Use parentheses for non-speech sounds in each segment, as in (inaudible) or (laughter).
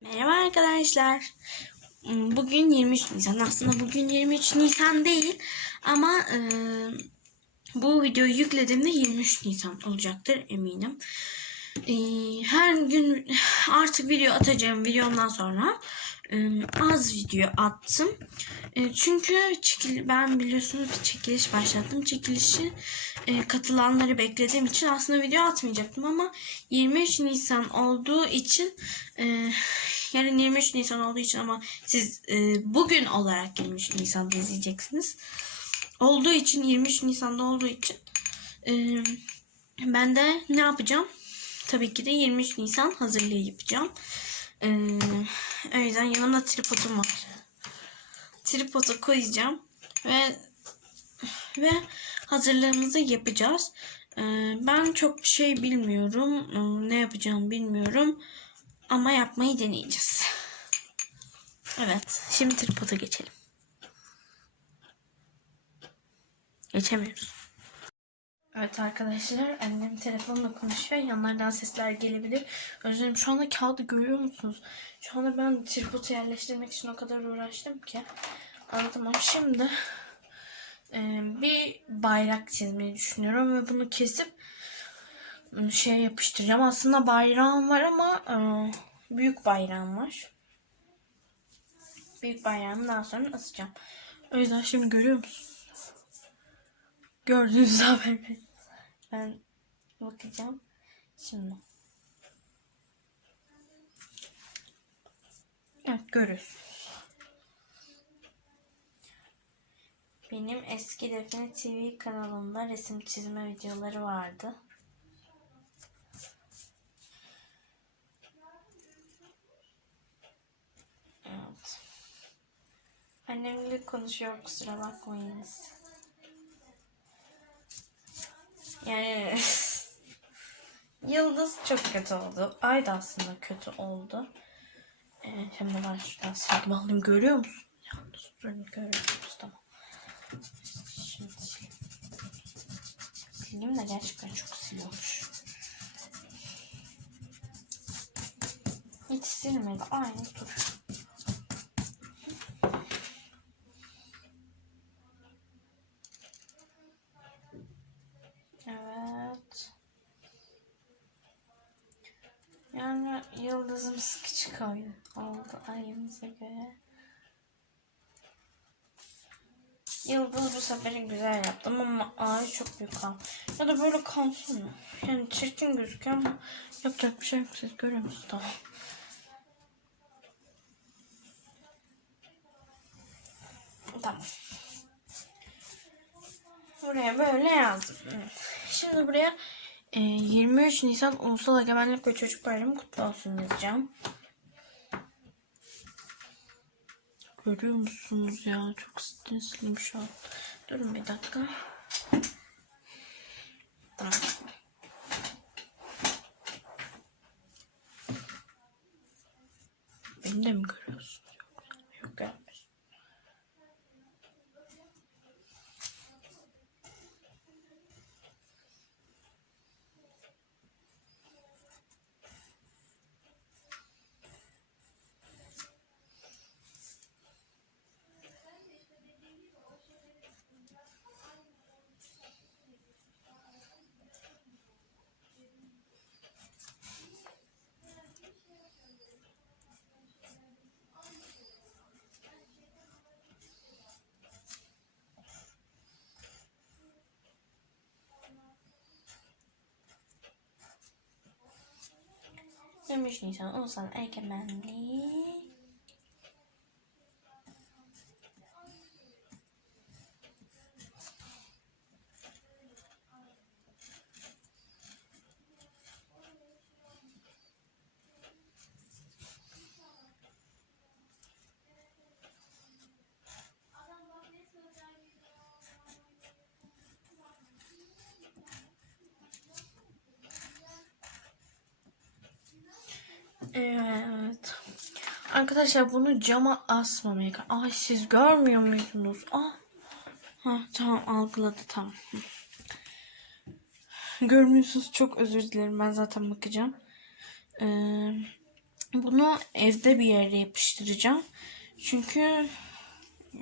Merhaba arkadaşlar. Hmm, Bugün 23 Nisan. Aslında bugün 23 Nisan değil ama e, bu videoyu yüklediğimde 23 Nisan olacaktır eminim. E, her gün artık video atacağım videomdan sonra az video attım. E, çünkü çekil ben biliyorsunuz bir çekiliş başlattım. Çekilişi e, katılanları beklediğim için aslında video atmayacaktım ama 23 Nisan olduğu için e, yarın 23 Nisan olduğu için ama siz bugün olarak 23 Nisan'da izleyeceksiniz. Olduğu için 23 Nisan'da olduğu için ben de ne yapacağım? Tabii ki de 23 Nisan hazırlığı yapacağım. E, o yüzden yanımda tripodum var. Tripodu koyacağım ve ve hazırlığımızı yapacağız. E, ben çok bir şey bilmiyorum. E, ne yapacağımı bilmiyorum. Ama yapmayı deneyeceğiz. Evet. Şimdi tripoda geçelim. Geçemiyoruz. Evet arkadaşlar annem telefonla konuşuyor. Yanlardan sesler gelebilir. Özlerim şu anda kağıdı görüyor musunuz? Şu anda ben tripodu yerleştirmek için o kadar uğraştım ki. Anlatamam. Şimdi e, bir bayrak çizmeyi düşünüyorum ve bunu kesip şey yapıştıracağım. Aslında bayrağım var ama e, büyük bayrağım var. Büyük bayrağımı daha sonra asacağım. O yüzden şimdi görüyor musun? Gördüğünüz (laughs) haber verin. Ben bakacağım. Şimdi. Evet görüyorsunuz. Benim eski Defne TV kanalımda resim çizme videoları vardı. Evet. Annemle konuşuyor kusura bakmayınız. Yani (laughs) Yıldız çok kötü oldu. Ay da aslında kötü oldu. Ee, şimdi ben şuradan silgimi alayım. Görüyor musun? Yalnız durun görüyorsunuz tamam. Şimdi. Sileyim de gerçekten çok siliyormuş. Hiç silmedi. Aynı dur. Evet. Yani yıldızımız küçük oydu. Oldu ayımıza göre. Yıldız bu sefer güzel yaptım ama ay çok büyük kaldı. Ya da böyle kalsın? Yani çirkin gözüküyor ama yapacak bir şey yok. Siz görüyor musunuz? Tamam. Tamam. Buraya böyle yazdım. Şimdi buraya e, 23 Nisan Ulusal Egemenlik ve Çocuk Bayramı kutlu olsun yazacağım. Görüyor musunuz ya? Çok stresliyim şu an. Durun bir dakika. 23 Nisan. Ulusal Egemenlik Arkadaşlar bunu cama asmamaya Ay siz görmüyor muydunuz? Ah. Ha, tamam algıladı tamam. Görmüyorsunuz çok özür dilerim ben zaten bakacağım. Ee, Bunu evde bir yere yapıştıracağım. Çünkü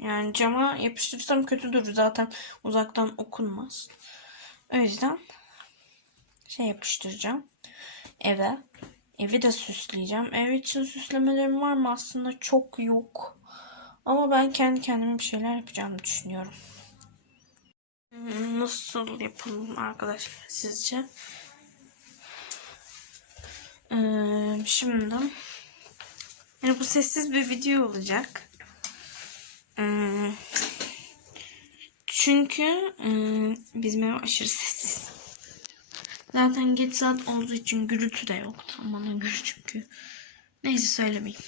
yani cama yapıştırırsam kötü durur. Zaten uzaktan okunmaz. O yüzden şey yapıştıracağım. Eve. Evi de süsleyeceğim. Ev için süslemelerim var mı? Aslında çok yok. Ama ben kendi kendime bir şeyler yapacağımı düşünüyorum. Nasıl yapalım arkadaşlar sizce? Ee, şimdi yani bu sessiz bir video olacak. Ee, çünkü e, bizim ev aşırı sessiz. Zaten geç saat olduğu için gürültü de yok. Tam bana göre çünkü. Neyse söylemeyeyim.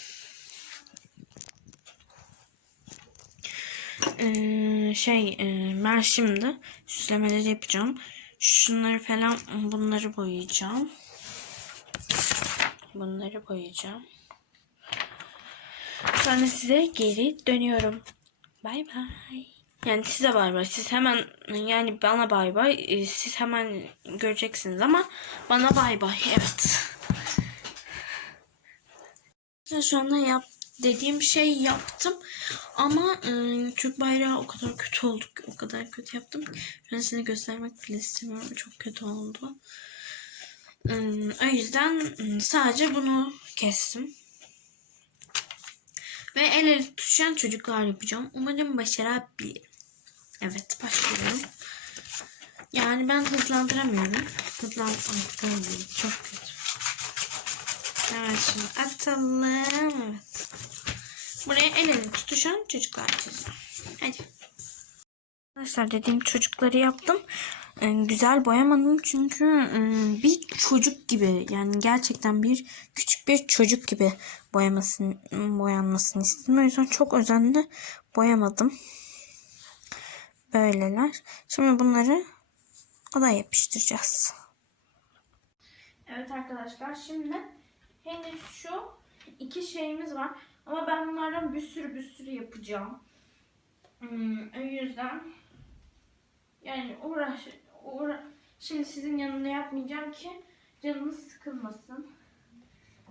Ee, şey e, ben şimdi süslemeleri yapacağım. Şunları falan bunları boyayacağım. Bunları boyayacağım. Sonra size geri dönüyorum. Bay bay. Yani size bay bay. Siz hemen yani bana bay bay. Ee, Siz hemen göreceksiniz ama bana bay bay. Evet. Şu anda yap dediğim şey yaptım. Ama e, Türk bayrağı o kadar kötü oldu. O kadar kötü yaptım. Ben size göstermek bile istemiyorum. Çok kötü oldu. E, o yüzden e, sadece bunu kestim. Ve el ele tutuşan çocuklar yapacağım. Umarım başarabilirim. Evet başlıyorum. Yani ben hızlandıramıyorum. Hızlandıramıyorum. Çok kötü. Evet şimdi atalım. Evet. Buraya el ele tutuşan çocuklar çizeceğim. Hadi. Arkadaşlar dediğim çocukları yaptım. Ee, güzel boyamadım çünkü e, bir çocuk gibi yani gerçekten bir küçük bir çocuk gibi boyamasını boyanmasını istedim. O yüzden çok özenli boyamadım. Böyleler. Şimdi bunları ada yapıştıracağız. Evet arkadaşlar şimdi henüz şu iki şeyimiz var. Ama ben bunlardan bir sürü bir sürü yapacağım. Hmm, o yüzden yani uğraş, uğra şimdi sizin yanında yapmayacağım ki canınız sıkılmasın.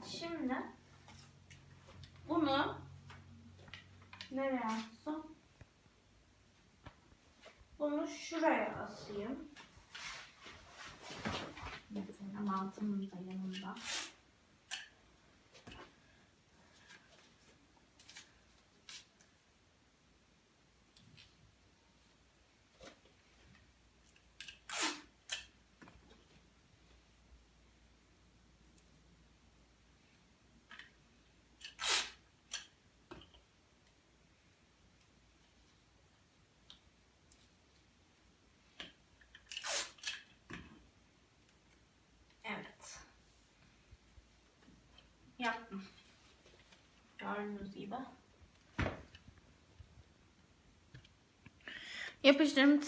Şimdi bunu nereye atsam? Bunu asayım. Mesela mantımın da yanında. Evet. Yaptım. Gördüğünüz gibi.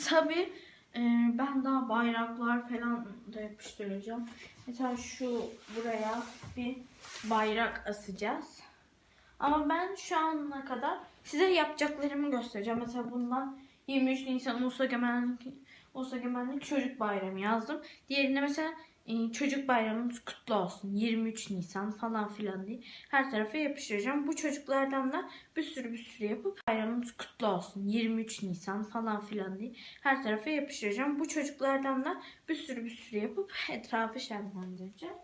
Tabi ben daha bayraklar falan da yapıştıracağım. Mesela şu buraya bir bayrak asacağız. Ama ben şu ana kadar size yapacaklarımı göstereceğim. Mesela bundan 23 Nisan Ulusal Egemenlik, Ulusal Egemenlik Çocuk Bayramı yazdım. Diğerinde mesela e, çocuk bayramımız kutlu olsun 23 Nisan falan filan diye her tarafa yapıştıracağım. Bu çocuklardan da bir sürü bir sürü yapıp bayramımız kutlu olsun 23 Nisan falan filan diye her tarafa yapıştıracağım. Bu çocuklardan da bir sürü bir sürü yapıp etrafı şenlendireceğim.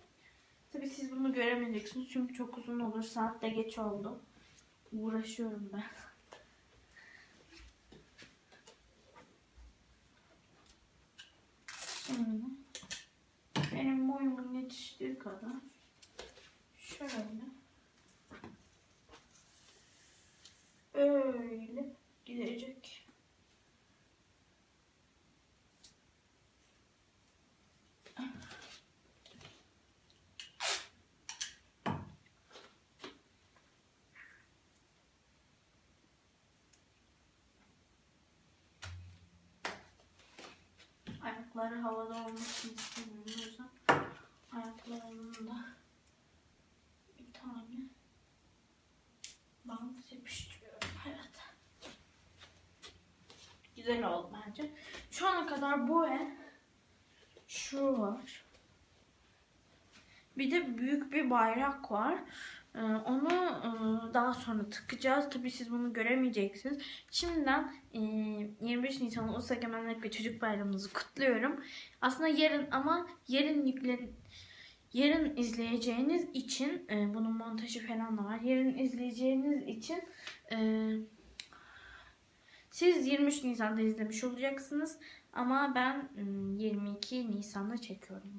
Tabii siz bunu göremeyeceksiniz çünkü çok uzun olur. Saat de geç oldu. Uğraşıyorum ben. (laughs) Şimdi benim boyumun kadar şöyle öyle gidecek. Ayakları havada olmasını istemiyorum. O yüzden ayaklarında bir tane bant yapıştırıyorum. Evet. Güzel oldu bence. Şu ana kadar bu ev şu var. Bir de büyük bir bayrak var. Ee, onu e, daha sonra tıkacağız. Tabii siz bunu göremeyeceksiniz. Şimdiden e, 23 Nisan Ulusal Egemenlik ve Çocuk Bayramımızı kutluyorum. Aslında yarın ama yarın yüklen yarın izleyeceğiniz için e, bunun montajı falan da var. Yarın izleyeceğiniz için e, siz 23 Nisan'da izlemiş olacaksınız. Ama ben mm, 22 Nisan'da çekiyorum.